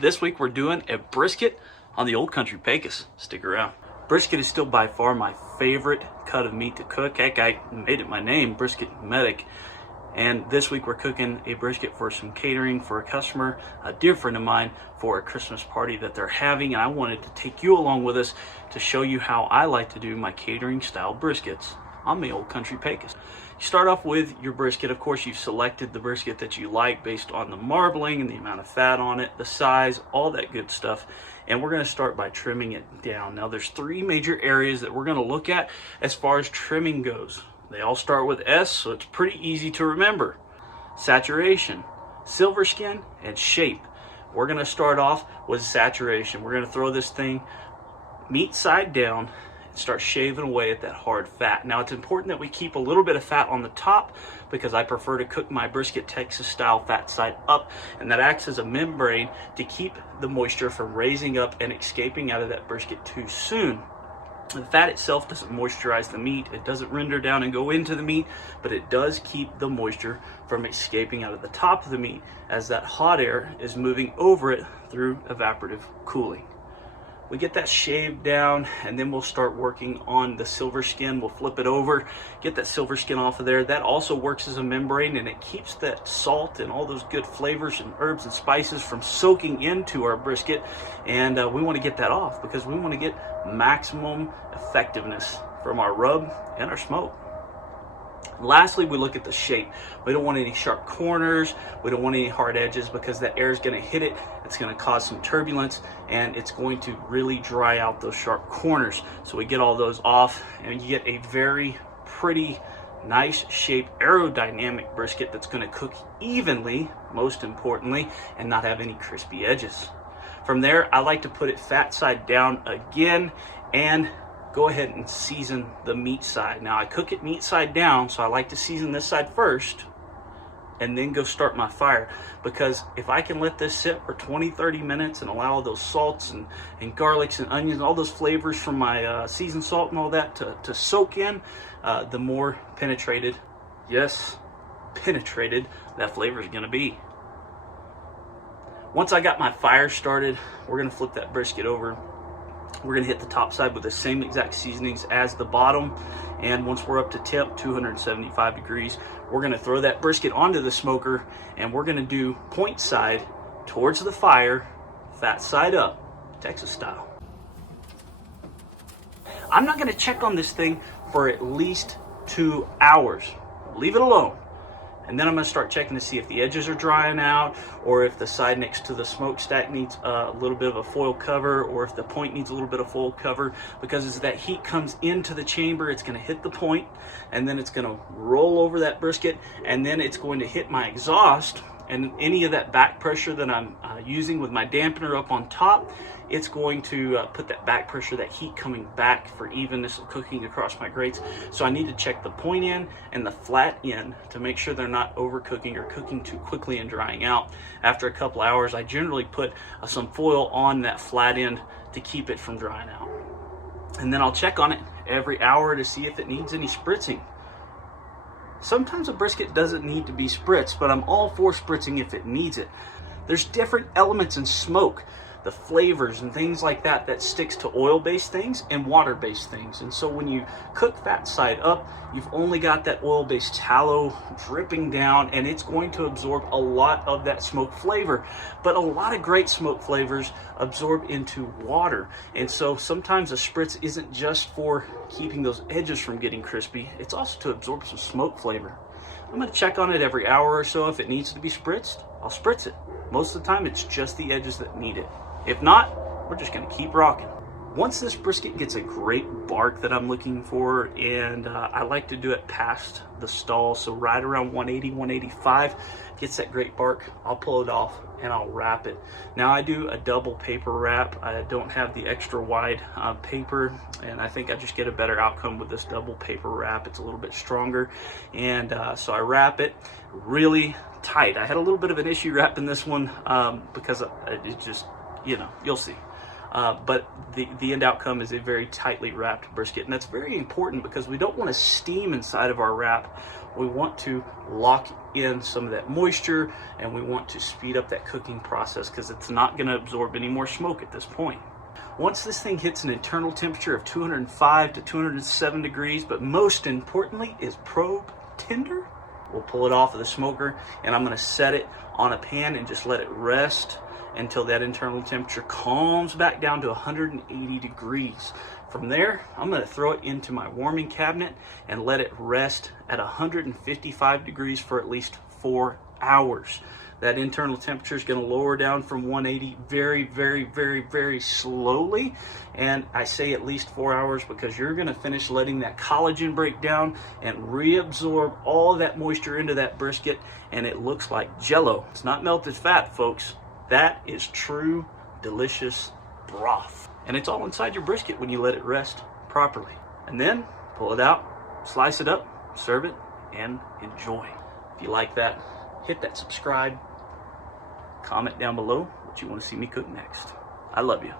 This week we're doing a brisket on the old country Pecos. Stick around. Brisket is still by far my favorite cut of meat to cook. Heck, I made it my name, brisketmedic. And this week we're cooking a brisket for some catering for a customer, a dear friend of mine, for a Christmas party that they're having. And I wanted to take you along with us to show you how I like to do my catering style briskets on the old country Pecos. You start off with your brisket. Of course, you've selected the brisket that you like based on the marbling and the amount of fat on it, the size, all that good stuff. And we're going to start by trimming it down. Now, there's three major areas that we're going to look at as far as trimming goes. They all start with S, so it's pretty easy to remember. Saturation, silver skin, and shape. We're going to start off with saturation. We're going to throw this thing meat side down and start shaving away at that hard fat. Now, it's important that we keep a little bit of fat on the top because I prefer to cook my brisket Texas style fat side up, and that acts as a membrane to keep the moisture from raising up and escaping out of that brisket too soon. The fat itself doesn't moisturize the meat. It doesn't render down and go into the meat, but it does keep the moisture from escaping out of the top of the meat as that hot air is moving over it through evaporative cooling. We get that shaved down, and then we'll start working on the silver skin. We'll flip it over, get that silver skin off of there. That also works as a membrane, and it keeps that salt and all those good flavors and herbs and spices from soaking into our brisket. And we want to get that off because we want to get maximum effectiveness from our rub and our smoke. Lastly, we look at the shape. We don't want any sharp corners. We don't want any hard edges because that air is going to hit it. It's going to cause some turbulence, and it's going to really dry out those sharp corners. So we get all those off, and you get a very pretty, nice shaped, aerodynamic brisket that's going to cook evenly, most importantly, and not have any crispy edges. From there, I like to put it fat side down again and go ahead and season the meat side. Now, I cook it meat side down, so I like to season this side first and then go start my fire, because if I can let this sit for 20-30 minutes and allow those salts and garlics and onions and all those flavors from my seasoned salt and all that to soak in, the more penetrated, yes, penetrated that flavor is going to be. Once I got my fire started, we're going to flip that brisket over. We're going to hit the top side with the same exact seasonings as the bottom. And once we're up to temp, 275 degrees, we're going to throw that brisket onto the smoker, and we're going to do point side towards the fire, fat side up, Texas style. I'm not going to check on this thing for at least 2 hours. Leave it alone. And then I'm going to start checking to see if the edges are drying out, or if the side next to the smokestack needs a little bit of a foil cover, or if the point needs a little bit of foil cover, because as that heat comes into the chamber, it's going to hit the point, and then it's going to roll over that brisket, and then it's going to hit my exhaust, and any of that back pressure that I'm using with my dampener up on top, it's going to put that back pressure, that heat coming back for evenness of cooking across my grates. So I need to check the point end and the flat end to make sure they're not overcooking or cooking too quickly and drying out. After a couple hours, I generally put some foil on that flat end to keep it from drying out. And then I'll check on it every hour to see if it needs any spritzing. Sometimes a brisket doesn't need to be spritzed, but I'm all for spritzing if it needs it. There's different elements in smoke, the flavors and things like that, that sticks to oil-based things and water-based things. And so when you cook fat side up, you've only got that oil-based tallow dripping down, and it's going to absorb a lot of that smoke flavor. But a lot of great smoke flavors absorb into water. And so sometimes a spritz isn't just for keeping those edges from getting crispy, it's also to absorb some smoke flavor. I'm going to check on it every hour or so. If it needs to be spritzed, I'll spritz it. Most of the time, it's just the edges that need it. If not, we're just going to keep rocking. Once this brisket gets a great bark that I'm looking for, and I like to do it past the stall, so right around 180, 185, gets that great bark, I'll pull it off and I'll wrap it. Now, I do a double paper wrap. I don't have the extra wide paper, and I think I just get a better outcome with this double paper wrap. It's a little bit stronger, and so I wrap it really tight. I had a little bit of an issue wrapping this one because it just, you know, you'll see. But the end outcome is a very tightly wrapped brisket, and that's very important because we don't want to steam inside of our wrap. We want to lock in some of that moisture, and we want to speed up that cooking process because it's not going to absorb any more smoke at this point. Once this thing hits an internal temperature of 205 to 207 degrees, but most importantly is probe tender, we'll pull it off of the smoker, and I'm going to set it on a pan and just let it rest until that internal temperature calms back down to 180 degrees. From there, I'm going to throw it into my warming cabinet and let it rest at 155 degrees for at least 4 hours. That internal temperature is going to lower down from 180 very, very, very, very slowly. And I say at least 4 hours because you're going to finish letting that collagen break down and reabsorb all that moisture into that brisket, and it looks like Jell-O. It's not melted fat, folks. That is true, delicious broth. And it's all inside your brisket when you let it rest properly. And then pull it out, slice it up, serve it, and enjoy. If you like that, hit that subscribe. Comment down below what you want to see me cook next. I love you.